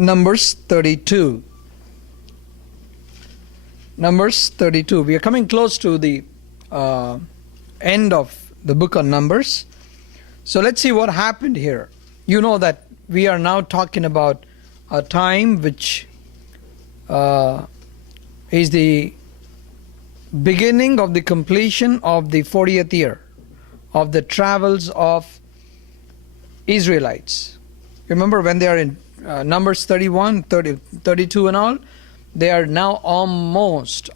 Numbers 32. Numbers 32. We are coming close to the end of the book of Numbers. So let's see what happened here. You know that we are now talking about a time which is the beginning of the completion of the 40th year of the travels of Israelites. Remember when they are in Numbers 31, 32 and all, they are now almost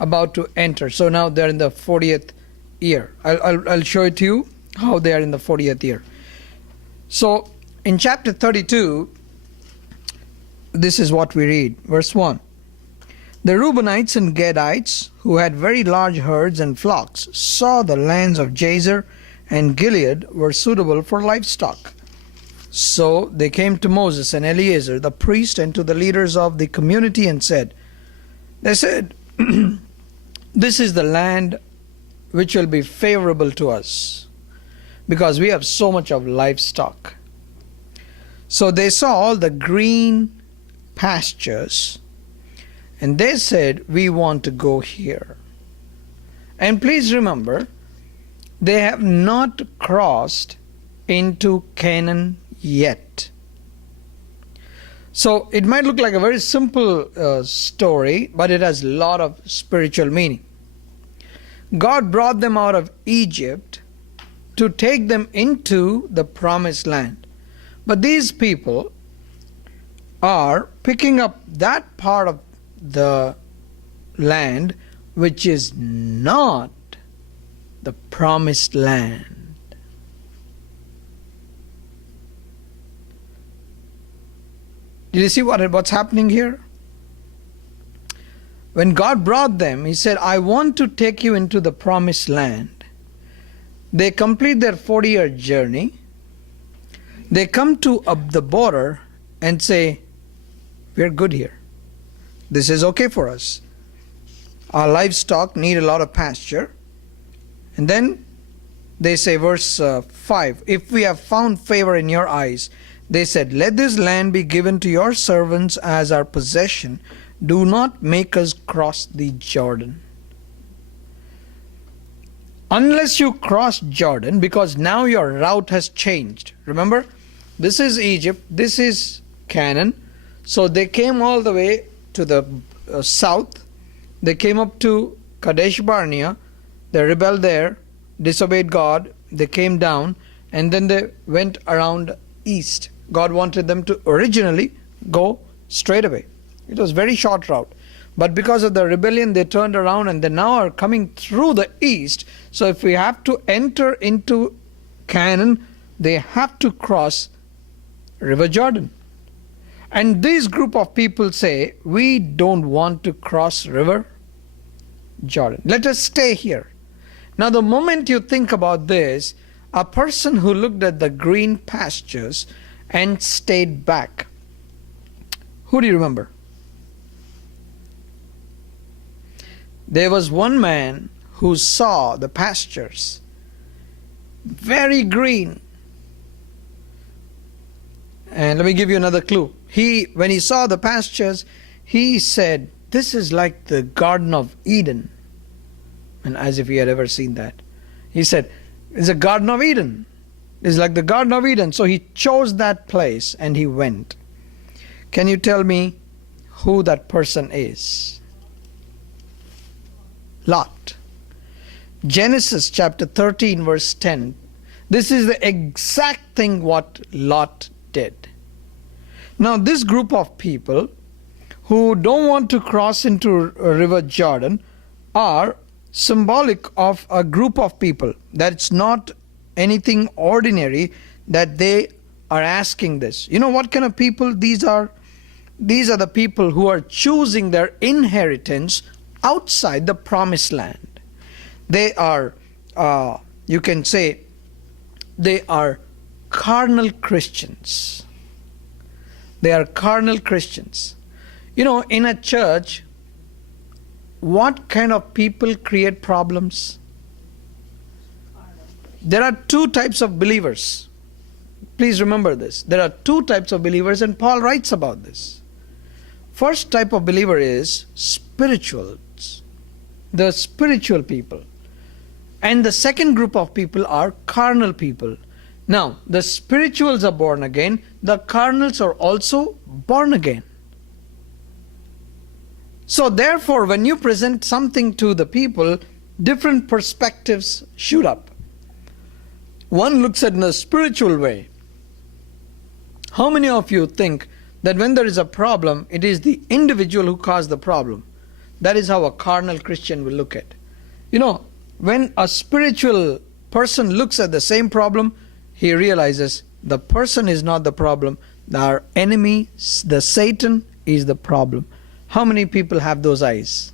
about to enter. So now they're in the 40th year. I'll show it to you how they are in the 40th year. So in chapter 32, this is what we read. Verse 1. The Reubenites and Gadites, who had very large herds and flocks, saw the lands of Jazer and Gilead were suitable for livestock. So they came to Moses and Eleazar, the priest, and to the leaders of the community and said, this is the land which will be favorable to us, because we have so much of livestock. So they saw all the green pastures, and they said, we want to go here. And please remember, they have not crossed into Canaan yet. So it might look like a very simple story, but it has a lot of spiritual meaning. God brought them out of Egypt to take them into the promised land. But these people are picking up that part of the land which is not the promised land. Did you see what's happening here? When God brought them, He said, I want to take you into the promised land. They complete their 40-year journey. They come to the border and say, we're good here. This is okay for us. Our livestock need a lot of pasture. And then they say, verse 5, if we have found favor in your eyes, they said, let this land be given to your servants as our possession. Do not make us cross the Jordan. Unless you cross Jordan, because now your route has changed. Remember, this is Egypt, this is Canaan. So they came all the way to the south. They came up to Kadesh Barnea. They rebelled there, disobeyed God. They came down, and then they went around east. God wanted them to originally go straight away. It was a very short route. But because of the rebellion, they turned around and they now are coming through the east. So if we have to enter into Canaan, they have to cross River Jordan. And this group of people say, we don't want to cross River Jordan. Let us stay here. Now the moment you think about this, a person who looked at the green pastures and stayed back, who do you remember? There was one man who saw the pastures, very green. And let me give you another clue. When he saw the pastures, he said, this is like the Garden of Eden. And as if he had ever seen that. He said, it's a Garden of Eden. It's like the Garden of Eden. So he chose that place and he went. Can you tell me who that person is? Lot. Genesis chapter 13 verse 10. This is the exact thing what Lot did. Now this group of people who don't want to cross into River Jordan are symbolic of a group of people. That's not anything ordinary that they are asking this. You know what kind of people these are? These are the people who are choosing their inheritance outside the promised land. They are, you can say, they are carnal Christians. They are carnal Christians. You know, in a church, what kind of people create problems? There are two types of believers. Please remember this. There are two types of believers, and Paul writes about this. First type of believer is spirituals, the spiritual people. And the second group of people are carnal people. Now, the spirituals are born again, the carnals are also born again. So therefore, when you present something to the people, different perspectives shoot up. One looks at it in a spiritual way. How many of you think that when there is a problem, it is the individual who caused the problem? That is how a carnal Christian will look at it. You know, when a spiritual person looks at the same problem, he realizes the person is not the problem. Our enemy, the Satan, is the problem. How many people have those eyes?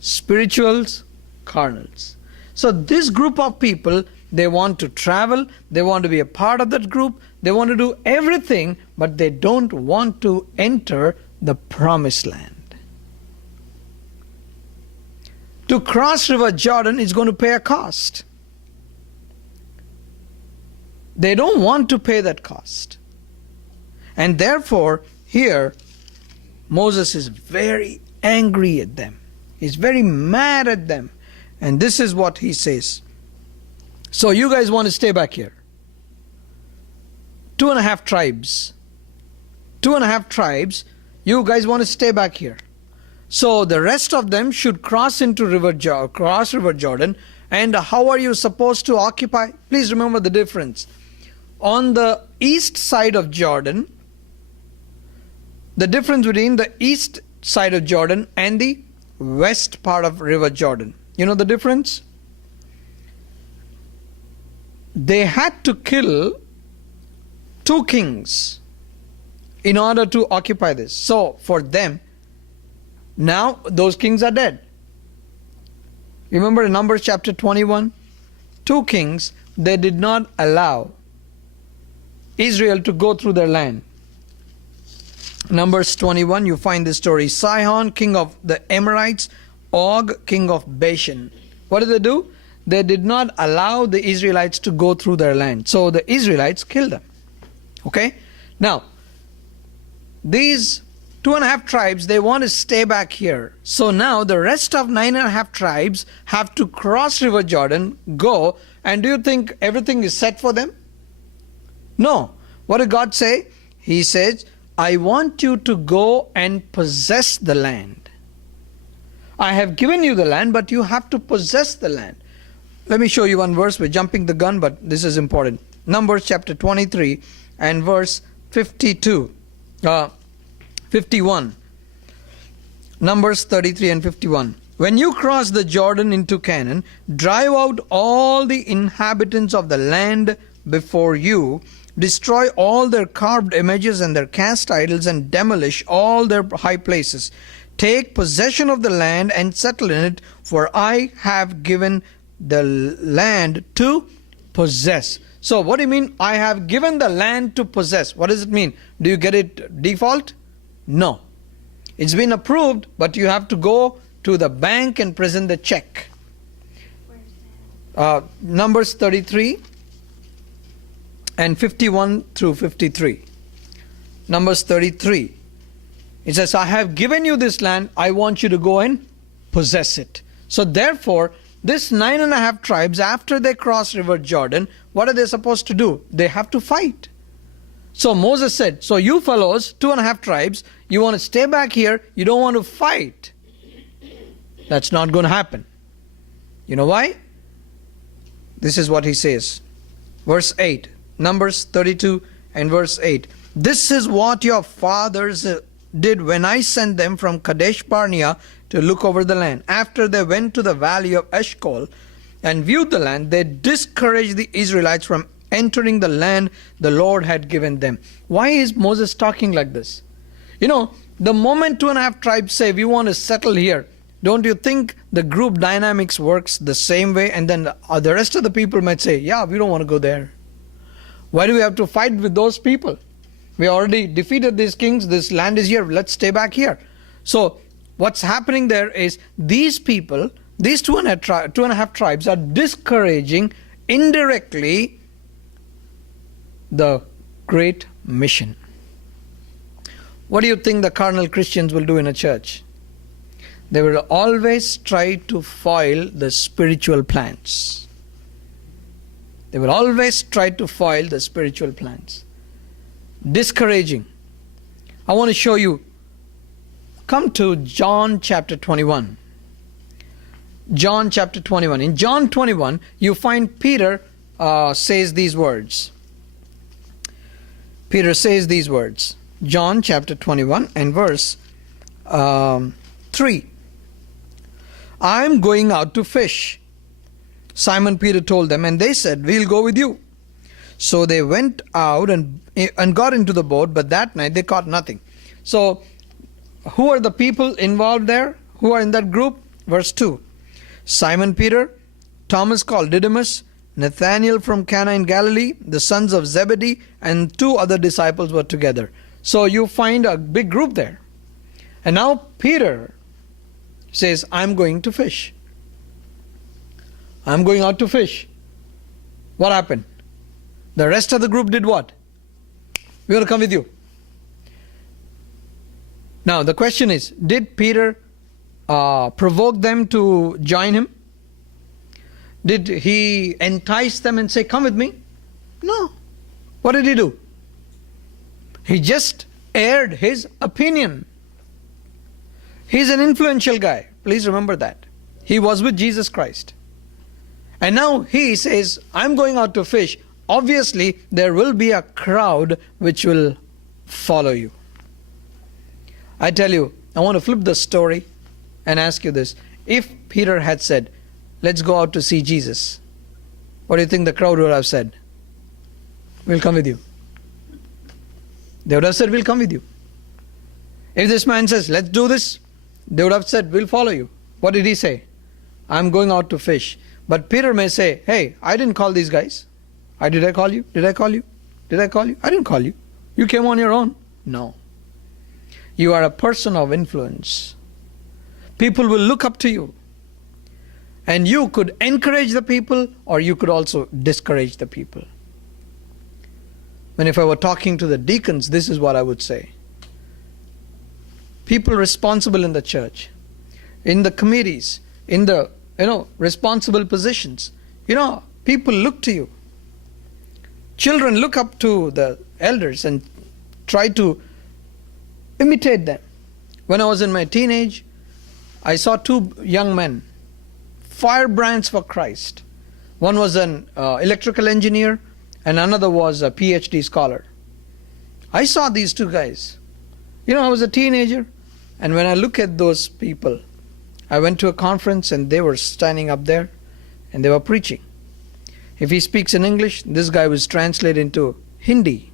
Spirituals, carnals. So this group of people, they want to travel, they want to be a part of that group, they want to do everything, but they don't want to enter the promised land. To cross River Jordan is going to pay a cost. They don't want to pay that cost. And therefore, here, Moses is very angry at them. He's very mad at them. And this is what he says. So you guys want to stay back here. 2.5 tribes. 2.5 tribes. You guys want to stay back here. So the rest of them should cross River Jordan. And how are you supposed to occupy? Please remember the difference. On the east side of Jordan, the difference between the east side of Jordan and the west part of River Jordan. You know the difference? They had to kill 2 kings in order to occupy this. So for them, now those kings are dead. Remember in Numbers chapter 21? 2 kings, they did not allow Israel to go through their land. Numbers 21, you find this story. Sihon, king of the Amorites, Og, king of Bashan. What did they do? They did not allow the Israelites to go through their land. So the Israelites killed them. Okay? Now, these 2.5 tribes, they want to stay back here. So now the rest of 9.5 tribes have to cross River Jordan, go, and do you think everything is set for them? No. What did God say? He says, I want you to go and possess the land. I have given you the land, but you have to possess the land. Let me show you one verse. We're jumping the gun, but this is important. Numbers chapter 23 and verse 51. Numbers 33 and 51. When you cross the Jordan into Canaan, drive out all the inhabitants of the land before you, destroy all their carved images and their cast idols, and demolish all their high places. Take possession of the land and settle in it, for I have given the land to possess. So what do you mean, I have given the land to possess? What does it mean? Do you get it default? No. It's been approved, but you have to go to the bank and present the check. Numbers 33 and 51 through 53. Numbers 33. It says, I have given you this land, I want you to go and possess it. So therefore, this 9.5 tribes, after they cross River Jordan, what are they supposed to do? They have to fight. So Moses said, so you fellows, 2.5 tribes, you want to stay back here, you don't want to fight. That's not going to happen. You know why? This is what he says. Verse 8, Numbers 32 and verse 8. This is what your fathers did when I sent them from Kadesh Barnea to look over the land. After they went to the valley of Eshcol and viewed the land, they discouraged the Israelites from entering the land the Lord had given them. Why is Moses talking like this? You know, the moment 2.5 tribes say, we want to settle here, don't you think the group dynamics works the same way? And then the rest of the people might say, yeah, we don't want to go there. Why do we have to fight with those people? We already defeated these kings. This land is here. Let's stay back here. So what's happening there is these people, these 2.5 tribes are discouraging indirectly the Great Mission. What do you think the carnal Christians will do in a church? They will always try to foil the spiritual plans. They will always try to foil the spiritual plans. Discouraging. I want to show you. Come to John chapter 21. John chapter 21. In John 21, you find Peter says these words. Peter says these words. John chapter 21 and verse 3. I'm going out to fish. Simon Peter told them, and they said, we'll go with you. So they went out and got into the boat, but that night they caught nothing. So, who are the people involved there? Who are in that group? Verse 2. Simon Peter, Thomas called Didymus, Nathanael from Cana in Galilee, the sons of Zebedee, and 2 other disciples were together. So you find a big group there. And now Peter says, I'm going to fish. I'm going out to fish. What happened? The rest of the group did what? We're going to come with you. Now the question is, did Peter provoke them to join him? Did he entice them and say, come with me? No. What did he do? He just aired his opinion. He's an influential guy. Please remember that. He was with Jesus Christ. And now he says, I'm going out to fish. Obviously, there will be a crowd which will follow you. I tell you, I want to flip the story and ask you this. If Peter had said, let's go out to see Jesus, what do you think the crowd would have said? We'll come with you. They would have said, we'll come with you. If this man says, let's do this, they would have said, we'll follow you. What did he say? I'm going out to fish. But Peter may say, hey, I didn't call these guys. Did I call you? Did I call you? Did I call you? I didn't call you. You came on your own. No. You are a person of influence. People will look up to you. And you could encourage the people, or you could also discourage the people. And if I were talking to the deacons, this is what I would say. People responsible in the church, in the committees, in the responsible positions, people look to you. Children look up to the elders and try to imitate them. When I was in my teenage, I saw 2 young men, firebrands for Christ. One was an electrical engineer and another was a PhD scholar. I saw these 2 guys. I was a teenager, and when I look at those people, I went to a conference and they were standing up there and they were preaching. If he speaks in English, this guy was translated into Hindi,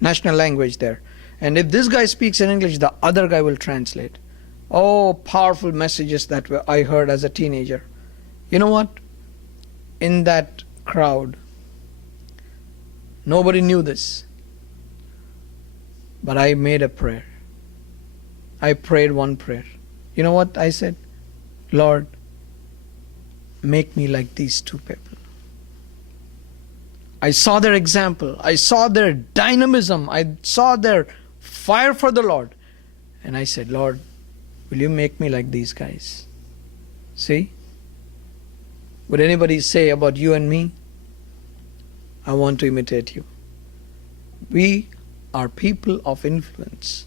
national language there. And if this guy speaks in English, the other guy will translate. Oh, powerful messages that I heard as a teenager. You know what? In that crowd, nobody knew this. But I made a prayer. I prayed one prayer. You know what I said? Lord, make me like these 2 people. I saw their example. I saw their dynamism. I saw their fire for the Lord. And I said, Lord, will you make me like these guys? See? Would anybody say about you and me, I want to imitate you? We are people of influence.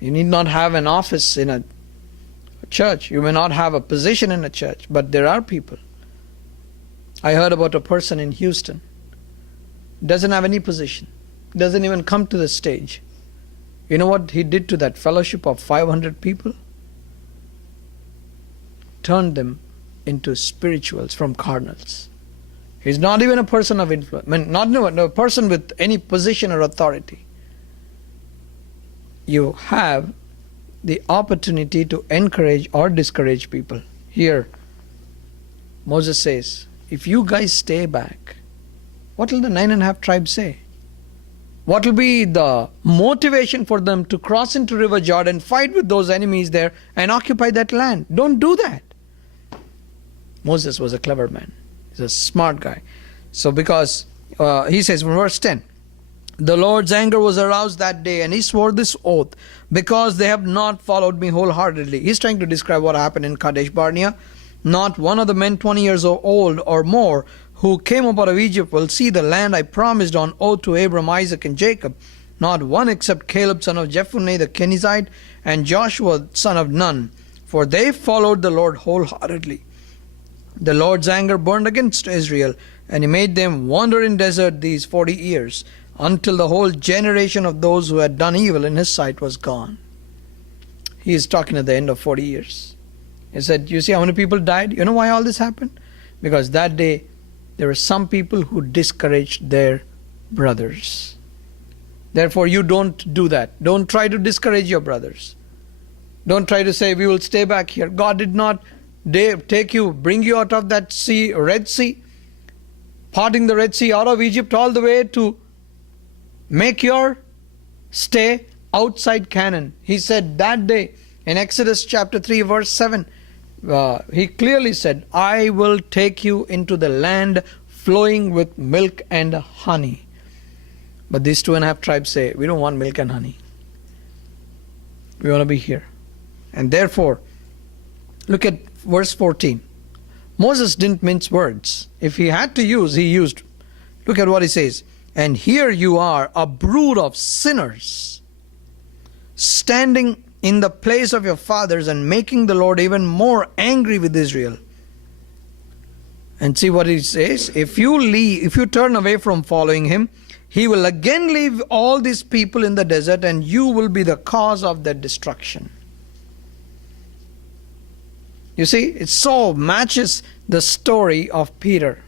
You need not have an office in a church. You may not have a position in a church, but there are people. I heard about a person in Houston. Doesn't have any position. Doesn't even come to the stage. You know what he did to that fellowship of 500 people? Turned them into spirituals from carnals. He's not even a person of influence. Not a person with any position or authority. You have the opportunity to encourage or discourage people. Here, Moses says, if you guys stay back, what will the 9.5 tribes say? What will be the motivation for them to cross into River Jordan, fight with those enemies there, and occupy that land? Don't do that. Moses was a clever man. He's a smart guy. So because He says from verse 10, the Lord's anger was aroused that day, and he swore this oath, because they have not followed me wholeheartedly. He's trying to describe what happened in Kadesh Barnea. Not one of the men 20 years old or more who came up out of Egypt will see the land I promised on oath to Abram, Isaac, and Jacob. Not one except Caleb son of Jephunneh the Kenizzite and Joshua son of Nun, for they followed the Lord wholeheartedly. The Lord's anger burned against Israel, and he made them wander in desert these 40 years, until the whole generation of those who had done evil in his sight was gone. He is talking at the end of 40 years. He said, you see how many people died? You know why all this happened? Because that day there were some people who discouraged their brothers. Therefore, you don't do that. Don't try to discourage your brothers. Don't try to say, we will stay back here. God did not bring you out of that sea, Red Sea, parting the Red Sea out of Egypt all the way to make your stay outside Canaan. He said that day in Exodus chapter 3 verse 7, he clearly said, I will take you into the land flowing with milk and honey. But these 2.5 tribes say, we don't want milk and honey. We want to be here. And therefore, look at verse 14. Moses didn't mince words. If he had to use, he used. Look at what he says. And here you are, a brood of sinners, standing in the place of your fathers and making the Lord even more angry with Israel. And see what he says. If you turn away from following him, he will again leave all these people in the desert, and you will be the cause of their destruction. You see, it so matches the story of Peter.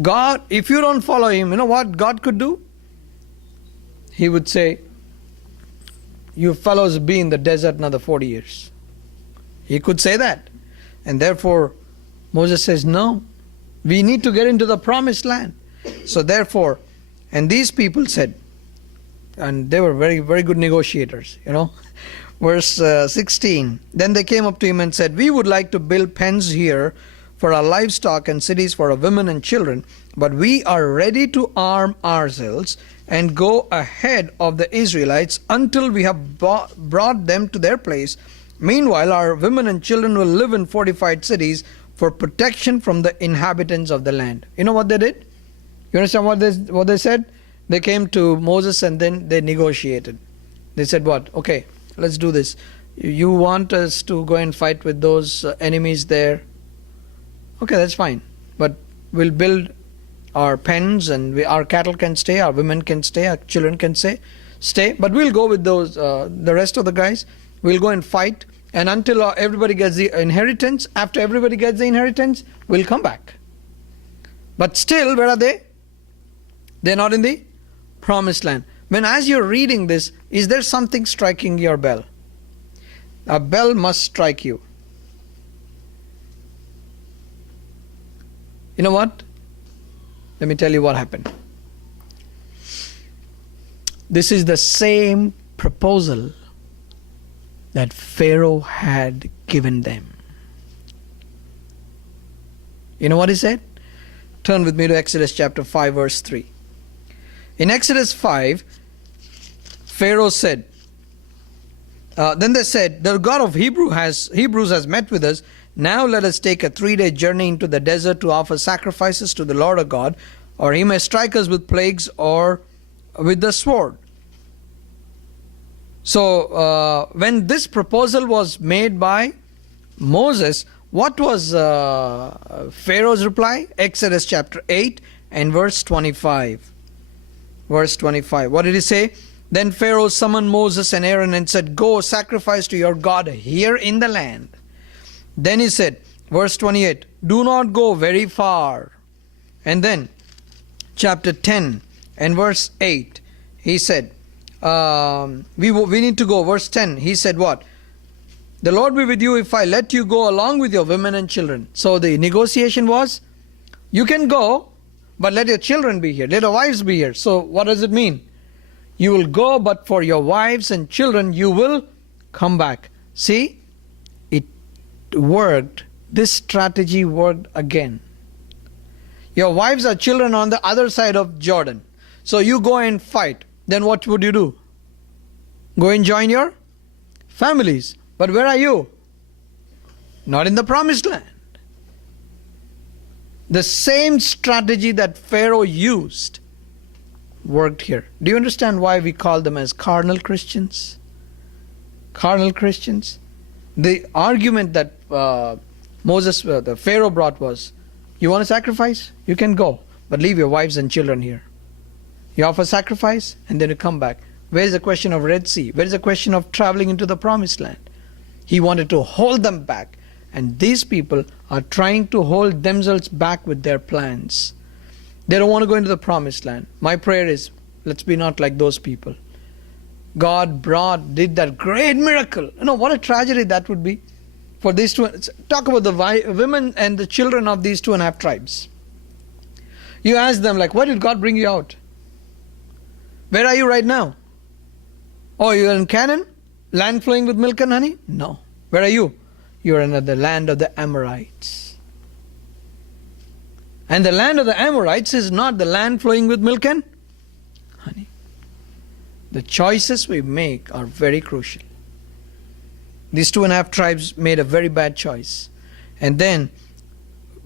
God, if you don't follow him, you know what God could do? He would say, you fellows be in the desert another 40 years. He could say that. And therefore, Moses says, no, we need to get into the promised land. So therefore, and these people said, and they were very, very good negotiators, Verse 16, then they came up to him and said, we would like to build pens here for our livestock and cities for our women and children, but we are ready to arm ourselves and go ahead of the Israelites until we have brought them to their place. Meanwhile, our women and children will live in fortified cities for protection from the inhabitants of the land. You know what they did? You understand what they said? They came to Moses and then they negotiated. They said what? Okay, let's do this. You want us to go and fight with those enemies there? Okay, that's fine. But we'll build our pens, and our cattle can stay, our women can stay, our children can stay. But we'll go with those, the rest of the guys. We'll go and fight. And until everybody gets the inheritance, after everybody gets the inheritance, we'll come back. But still, where are they? They're not in the promised land. When as you're reading this, is there something striking your bell? A bell must strike you. You know what? Let me tell you what happened. This is the same proposal that Pharaoh had given them. You know what he said? Turn with me to Exodus chapter 5 verse 3. In Exodus 5, Pharaoh said, then they said, the God of Hebrews has met with us. Now let us take a 3-day journey into the desert to offer sacrifices to the Lord our God, or he may strike us with plagues or with the sword. So when this proposal was made by Moses, what was Pharaoh's reply? Exodus chapter 8 and verse 25. Verse 25. What did he say? Then Pharaoh summoned Moses and Aaron and said, go sacrifice to your God here in the land. Then he said, verse 28, do not go very far. And then chapter 10 and verse 8, he said, we need to go. Verse 10, he said what? The Lord be with you if I let you go along with your women and children. So the negotiation was, you can go, but let your children be here. Let your wives be here. So what does it mean? You will go, but for your wives and children, you will come back. See, it worked. This strategy worked again. Your wives or children on the other side of Jordan. So you go and fight. Then what would you do? Go and join your families. But where are you? Not in the promised land. The same strategy that Pharaoh used worked here. Do you understand why we call them as carnal Christians? Carnal Christians. The argument that the Pharaoh brought was, you want to sacrifice? You can go, but leave your wives and children here. You offer sacrifice, and then you come back. Where's the question of Red Sea? Where's the question of traveling into the promised land? He wanted to hold them back. And these people are trying to hold themselves back with their plans. They don't want to go into the promised land. My prayer is, let's be not like those people. God did that great miracle. You know, what a tragedy that would be for these two. Talk about the women and the children of these 2.5 tribes. You ask them, like, why did God bring you out? Where are you right now? Oh, you're in Canaan? Land flowing with milk and honey? No. Where are you? You're in the land of the Amorites. And the land of the Amorites is not the land flowing with milk and honey. The choices we make are very crucial. These 2.5 tribes made a very bad choice. And then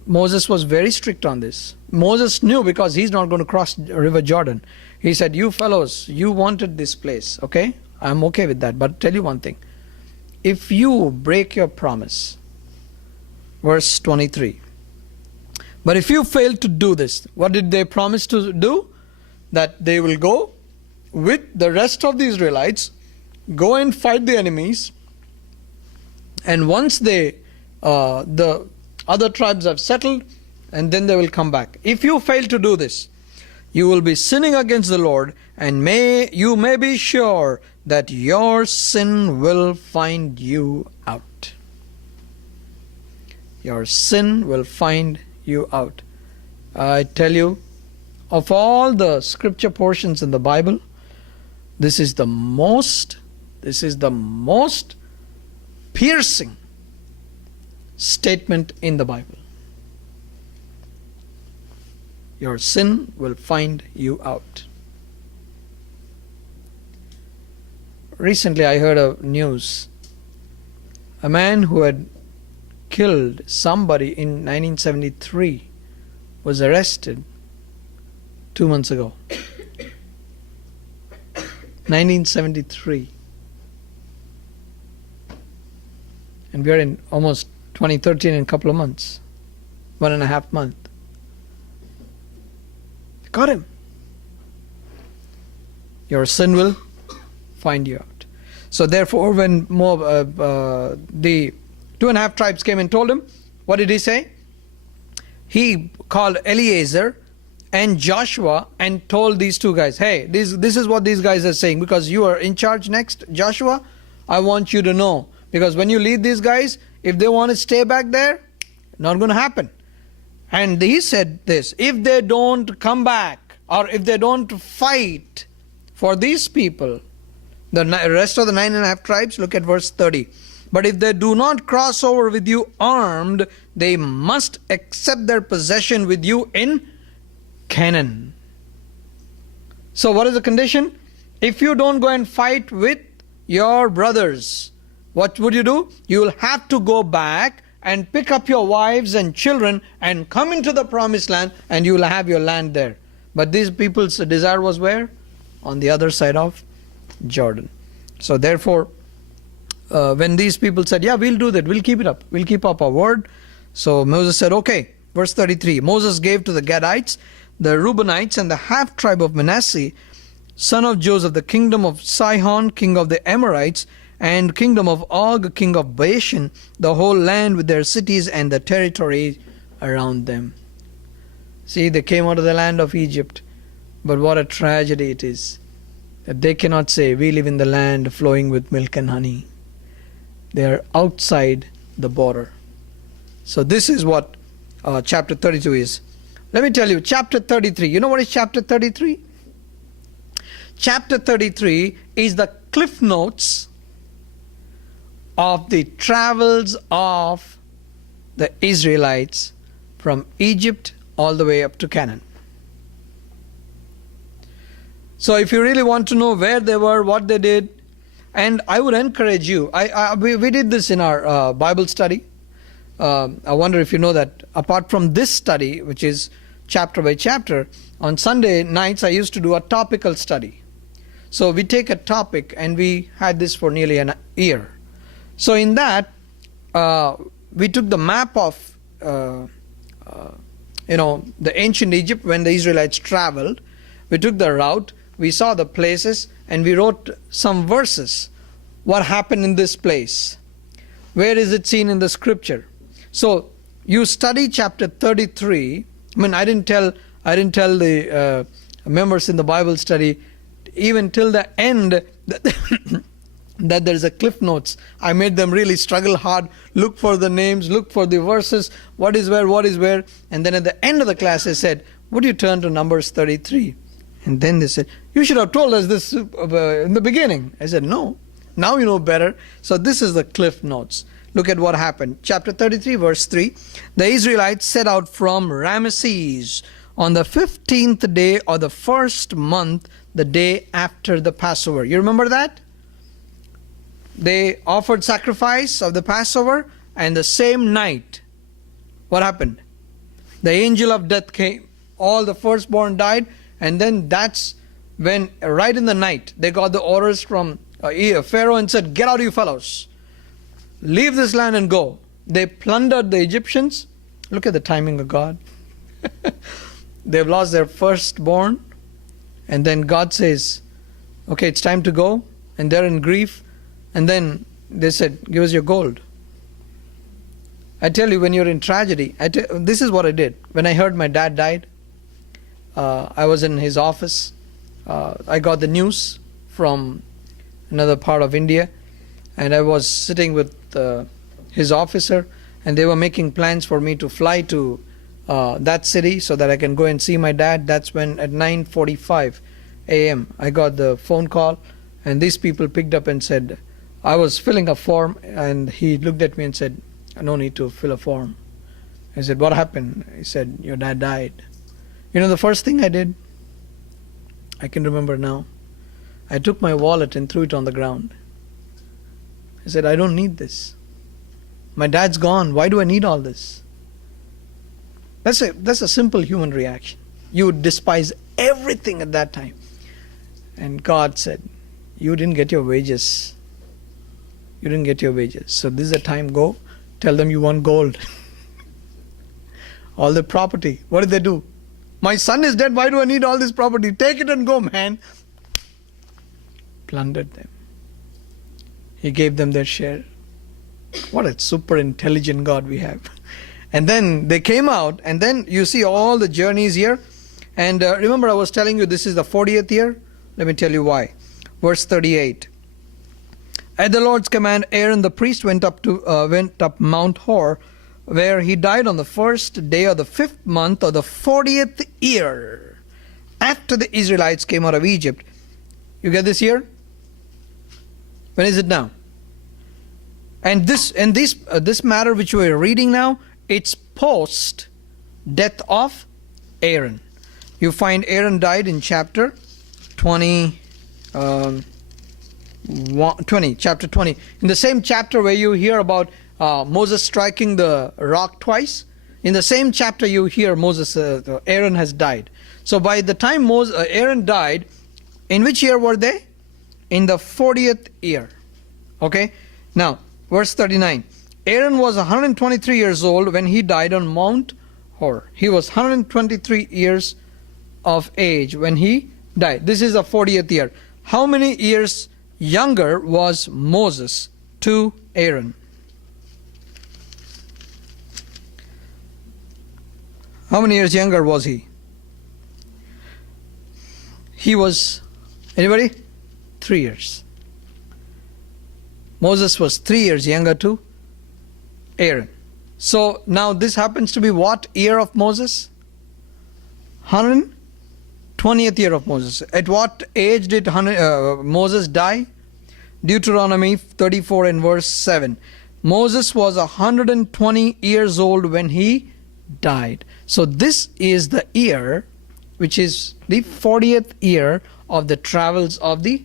Moses was very strict on this. Moses knew, because he's not going to cross River Jordan. He said, you fellows, you wanted this place, okay? I'm okay with that. But tell you one thing. If you break your promise, verse 23, but if you fail to do this, what did they promise to do? That they will go with the rest of the Israelites, go and fight the enemies, and once the other tribes have settled, and then they will come back. If you fail to do this, you will be sinning against the Lord, and you may be sure that your sin will find you out. Your sin will find you out. I tell you, of all the scripture portions in the Bible, this is the most piercing statement in the Bible. Your sin will find you out. Recently I heard a news. A man who had killed somebody in 1973 was arrested 2 months ago. 1973. And we are in almost 2013 in a couple of months. 1.5 months. Got him. Your sin will find you out. So therefore, when the 2.5 tribes came and told him, what did he say? He called Eleazar and Joshua and told these two guys, hey, this is what these guys are saying, because you are in charge next, Joshua. I want you to know, because when you lead these guys, if they want to stay back there, not going to happen. And he said this, if they don't come back, or if they don't fight for these people, the rest of the 9.5 tribes, look at verse 30. But if they do not cross over with you armed, they must accept their possession with you in Canaan. So what is the condition? If you don't go and fight with your brothers, what would you do? You will have to go back and pick up your wives and children and come into the promised land, and you will have your land there. But these people's desire was where? On the other side of Jordan. So therefore, when these people said, yeah, we'll do that, we'll keep it up, we'll keep up our word. So Moses said, okay. Verse 33, Moses gave to the Gadites, the Reubenites, and the half tribe of Manasseh, son of Joseph, the kingdom of Sihon, king of the Amorites, and kingdom of Og, king of Bashan, the whole land with their cities and the territory around them. See, they came out of the land of Egypt, but what a tragedy it is that they cannot say, we live in the land flowing with milk and honey. They are outside the border. So this is what chapter 32 is. Let me tell you, chapter 33, you know what is chapter 33? Chapter 33 is the cliff notes of the travels of the Israelites from Egypt all the way up to Canaan. So if you really want to know where they were, what they did, and I would encourage you, we did this in our Bible study. I wonder if you know that apart from this study, which is chapter by chapter, on Sunday nights I used to do a topical study. So we take a topic, and we had this for nearly an year. So in that, we took the map of the ancient Egypt when the Israelites traveled. We took the route, we saw the places, and we wrote some verses. What happened in this place? Where is it seen in the scripture? So you study chapter 33. I mean, I didn't tell the members in the Bible study even till the end that there's a cliff notes. I made them really struggle hard, look for the names, look for the verses, what is where, and then at the end of the class I said, would you turn to Numbers 33? And then they said, you should have told us this in the beginning. I said, no, now you know better. So this is the cliff notes. Look at what happened. Chapter 33, verse 3. The Israelites set out from Ramesses on the 15th day of the first month, the day after the Passover. You remember that? They offered sacrifice of the Passover, and the same night, what happened? The angel of death came. All the firstborn died, and then that's when, right in the night, they got the orders from Pharaoh and said, get out, you fellows. Leave this land and go. They plundered the Egyptians. Look at the timing of God. They've lost their firstborn. And then God says, okay, it's time to go. And they're in grief. And then they said, give us your gold. I tell you, when you're in tragedy, this is what I did. When I heard my dad died, I was in his office. I got the news from another part of India. And I was sitting with his officer, and they were making plans for me to fly to that city so that I can go and see my dad. That's when at 9:45 a.m. I got the phone call, and these people picked up and said, I was filling a form, and he looked at me and said, no need to fill a form. I said, what happened? He said, your dad died. You know the first thing I did? I can remember now. I took my wallet and threw it on the ground. I said, I don't need this. My dad's gone. Why do I need all this? That's a simple human reaction. You would despise everything at that time. And God said, you didn't get your wages. You didn't get your wages. So this is the time, go. Tell them you want gold. All the property. What did they do? My son is dead. Why do I need all this property? Take it and go, man. Plundered them. He gave them their share. What a super intelligent God we have. And then they came out, and then you see all the journeys here. And remember, I was telling you this is the 40th year. Let me tell you why. Verse 38. At the Lord's command, Aaron the priest went up Mount Hor, where he died on the first day of the 5th month of the 40th year after the Israelites came out of Egypt. You get this year? When is it now? And this matter which we are reading now, it's post death of Aaron. You find Aaron died in chapter 20, chapter 20. In the same chapter where you hear about Moses striking the rock twice, in the same chapter you hear Aaron has died. So by the time Aaron died, in which year were they? In the 40th year. Okay? Now, verse 39. Aaron was 123 years old when he died on Mount Hor. He was 123 years of age when he died. This is the 40th year. How many years younger was Moses to Aaron? How many years younger was he? He was, anybody? 3 years. Moses was 3 years younger to Aaron. So now this happens to be what year of Moses? 120th year of Moses. At what age did Moses die? Deuteronomy 34 and verse 7. Moses was 120 years old when he died. So this is the year, which is the 40th year of the travels of the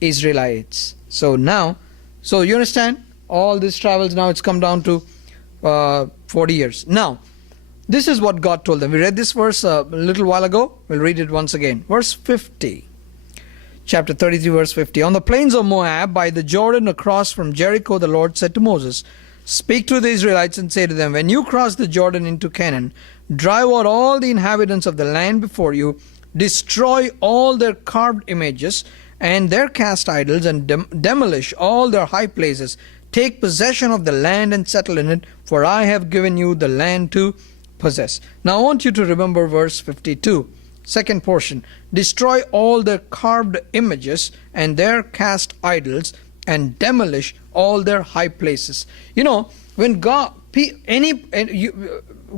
Israelites. So now, so you understand, all these travels, now it's come down to 40 years. Now, this is what God told them. We read this verse a little while ago. We'll read it once again. Verse 50. Chapter 33, verse 50. On the plains of Moab, by the Jordan across from Jericho, the Lord said to Moses, speak to the Israelites and say to them, when you cross the Jordan into Canaan, drive out all the inhabitants of the land before you, destroy all their carved images and their cast idols, and demolish all their high places. Take possession of the land and settle in it, for I have given you the land to possess. Now I want you to remember verse 52, second portion. Destroy all their carved images and their cast idols, and demolish all their high places. You know, when God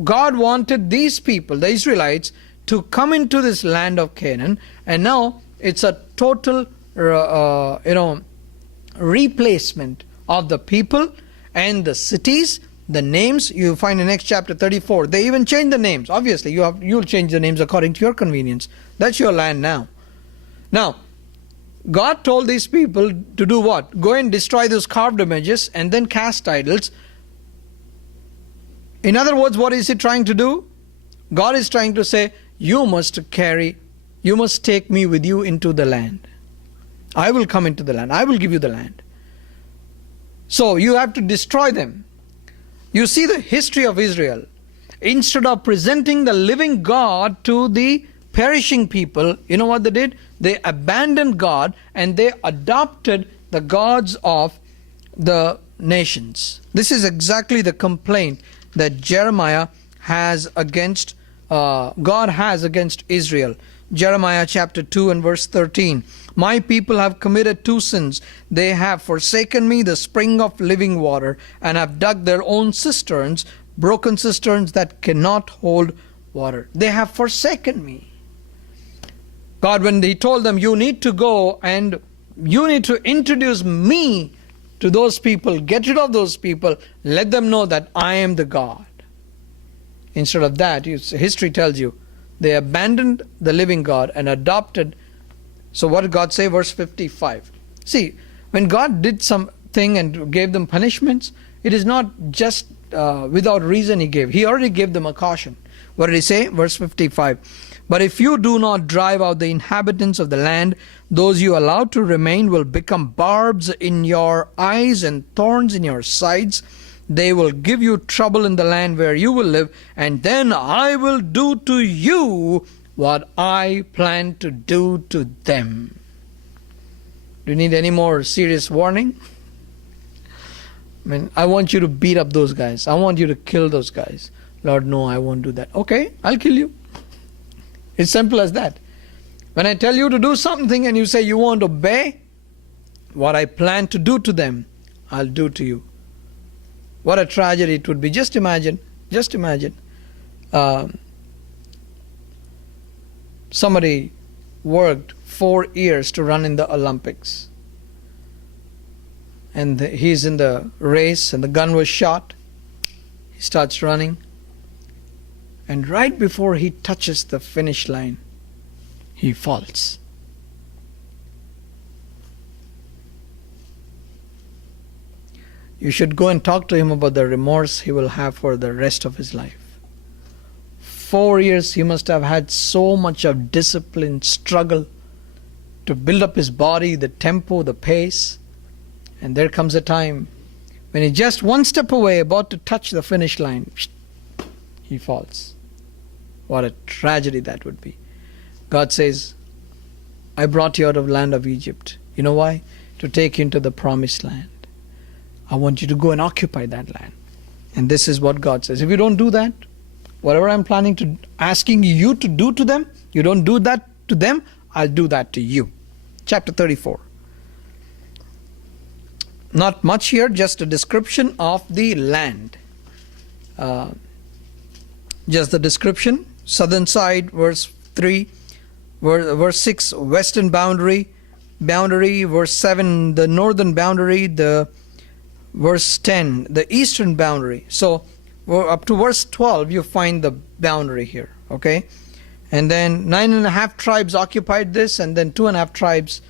wanted these people, the Israelites, to come into this land of Canaan, and now it's a total replacement of the people and the cities. The names you find in next chapter 34, they even change the names. Obviously you'll change the names according to your convenience. That's your land now. Now God told these people to do what? Go and destroy those carved images and then cast idols. In other words, what is he trying to do? God is trying to say, you must take me with you into the land. I will come into the land. I will give you the land. So you have to destroy them. You see the history of Israel. Instead of presenting the living God to the perishing people, you know what they did? They abandoned God and they adopted the gods of the nations. This is exactly the complaint that Jeremiah has against God has against Israel. Jeremiah chapter 2 and verse 13. My people have committed two sins. They have forsaken me, the spring of living water, and have dug their own cisterns, broken cisterns that cannot hold water. They have forsaken me. God, when he told them, you need to go and you need to introduce me to those people, get rid of those people, let them know that I am the God. Instead of that, history tells you, they abandoned the living God and adopted. So what did God say? Verse 55. See, when God did something and gave them punishments, it is not just without reason he gave. He already gave them a caution. What did he say? Verse 55. But if you do not drive out the inhabitants of the land, those you allow to remain will become barbs in your eyes and thorns in your sides. They will give you trouble in the land where you will live, and then I will do to you what I plan to do to them. Do you need any more serious warning? I want you to beat up those guys. I want you to kill those guys. Lord, no, I won't do that. Okay, I'll kill you. It's simple as that. When I tell you to do something and you say you won't obey, what I plan to do to them, I'll do to you. What a tragedy it would be. Just imagine. Somebody worked 4 years to run in the Olympics. And he's in the race and the gun was shot. He starts running. And right before he touches the finish line, he falls. You should go and talk to him about the remorse he will have for the rest of his life. 4 years he must have had so much of discipline, struggle to build up his body, the tempo, the pace. And there comes a time when he's just one step away, about to touch the finish line, he falls. What a tragedy that would be. God says, I brought you out of the land of Egypt. You know why? To take you into the promised land. I want you to go and occupy that land. And this is what God says. If you don't do that, whatever I'm asking you to do to them, you don't do that to them, I'll do that to you. Chapter 34. Not much here, just a description of the land. Just the description. Southern side, verse 3. Verse 6, western boundary. Verse 7, the northern boundary. Verse 10, the eastern boundary. So up to verse 12, you find the boundary here. Okay, and then 9.5 tribes occupied this, and then 2.5 tribes,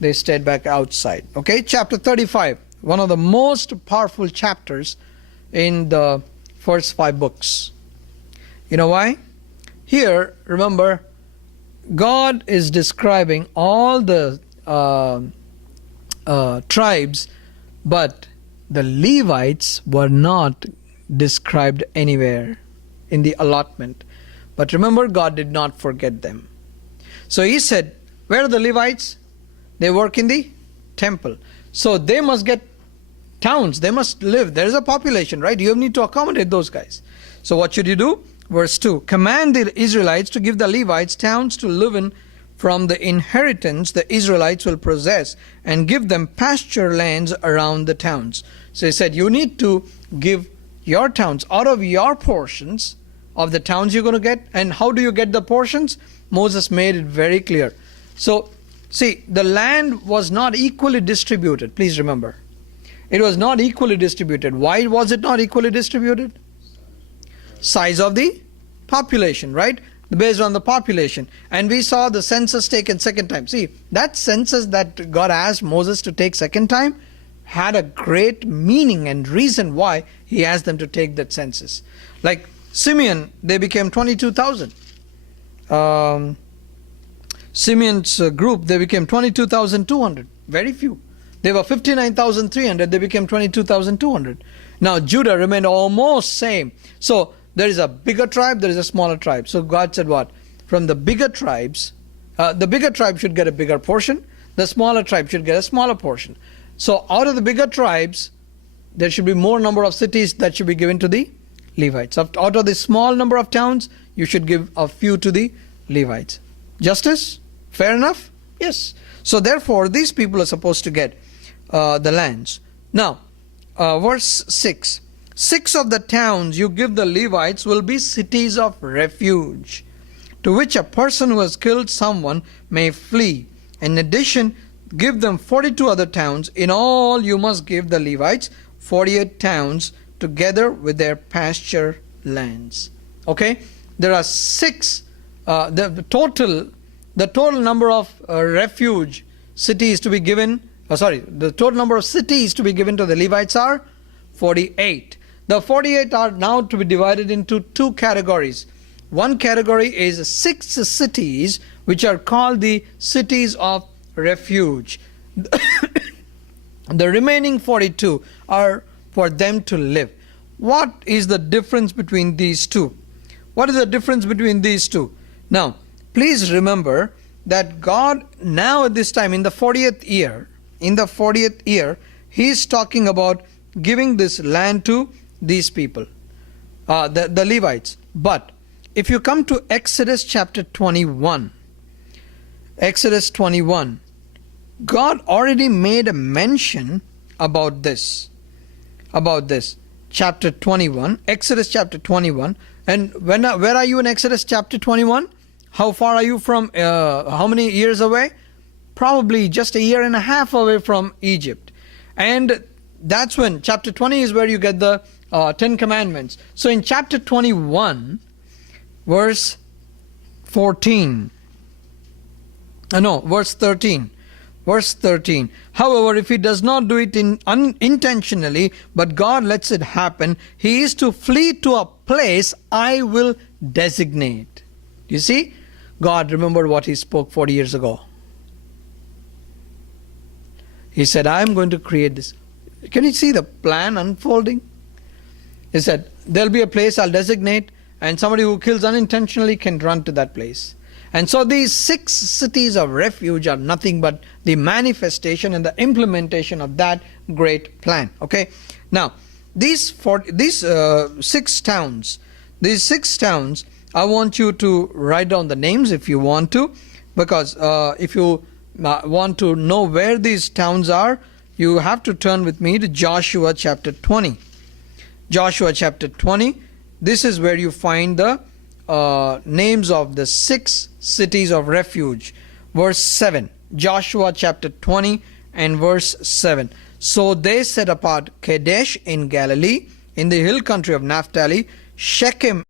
they stayed back outside. Okay, chapter 35, one of the most powerful chapters in the first 5 books. You know why? Here, remember, God is describing all the tribes, but the Levites were not described anywhere in the allotment. But remember, God did not forget them. So he said, where are the Levites? They work in the temple. So they must get towns. They must live. There is a population, right? You need to accommodate those guys. So what should you do? Verse 2, command the Israelites to give the Levites towns to live in from the inheritance the Israelites will possess, and give them pasture lands around the towns. So he said, you need to give your towns out of your portions of the towns you're going to get. And how do you get the portions? Moses made it very clear. So, see, the land was not equally distributed. Please remember. It was not equally distributed. Why was it not equally distributed? Size of the population, right? Based on the population. And we saw the census taken second time. See, that census that God asked Moses to take second time had a great meaning and reason why he asked them to take that census. Like Simeon, they became 22,000. Simeon's group, they became 22,200. Very few. They were 59,300. They became 22,200. Now Judah remained almost same. So there is a bigger tribe, there is a smaller tribe. So God said what? From the bigger tribes, the bigger tribe should get a bigger portion. The smaller tribe should get a smaller portion. So out of the bigger tribes, there should be more number of cities that should be given to the Levites. Out of the small number of towns, you should give a few to the Levites. Justice? Fair enough? Yes. So therefore, these people are supposed to get the lands. Now, verse 6. 6 of the towns you give the Levites will be cities of refuge, to which a person who has killed someone may flee. In addition, give them 42 other towns. In all, you must give the Levites 48 towns together with their pasture lands. Okay? There are 6, the total number of refuge cities to be given, the total number of cities to be given to the Levites are 48. The 48 are now to be divided into 2 categories. One category is 6 cities which are called the cities of refuge. The remaining 42 are for them to live. What is the difference between these two? What is the difference between these two? Now, please remember that God now at this time in the 40th year, He is talking about giving this land to these people, the Levites. But if you come to Exodus chapter 21, God already made a mention about this. Chapter 21, Exodus chapter 21. And where are you in Exodus chapter 21? How far are you from, how many years away? Probably just a year and a half away from Egypt. And that's when, chapter 20 is where you get the 10 commandments. So in chapter 21, verse 13. Verse 13. However, if he does not do it unintentionally, but God lets it happen, he is to flee to a place I will designate. You see, God remembered what he spoke 40 years ago. He said, I am going to create this. Can you see the plan unfolding? He said, there'll be a place I'll designate, and somebody who kills unintentionally can run to that place. And so these 6 cities of refuge are nothing but the manifestation and the implementation of that great plan. Okay. Now, these 6 towns, I want you to write down the names if you want to, because if you want to know where these towns are, you have to turn with me to Joshua chapter 20. Joshua chapter 20, this is where you find the names of the 6 cities of refuge. Verse 7, Joshua chapter 20 and verse 7. So they set apart Kadesh in Galilee in the hill country of Naphtali, Shechem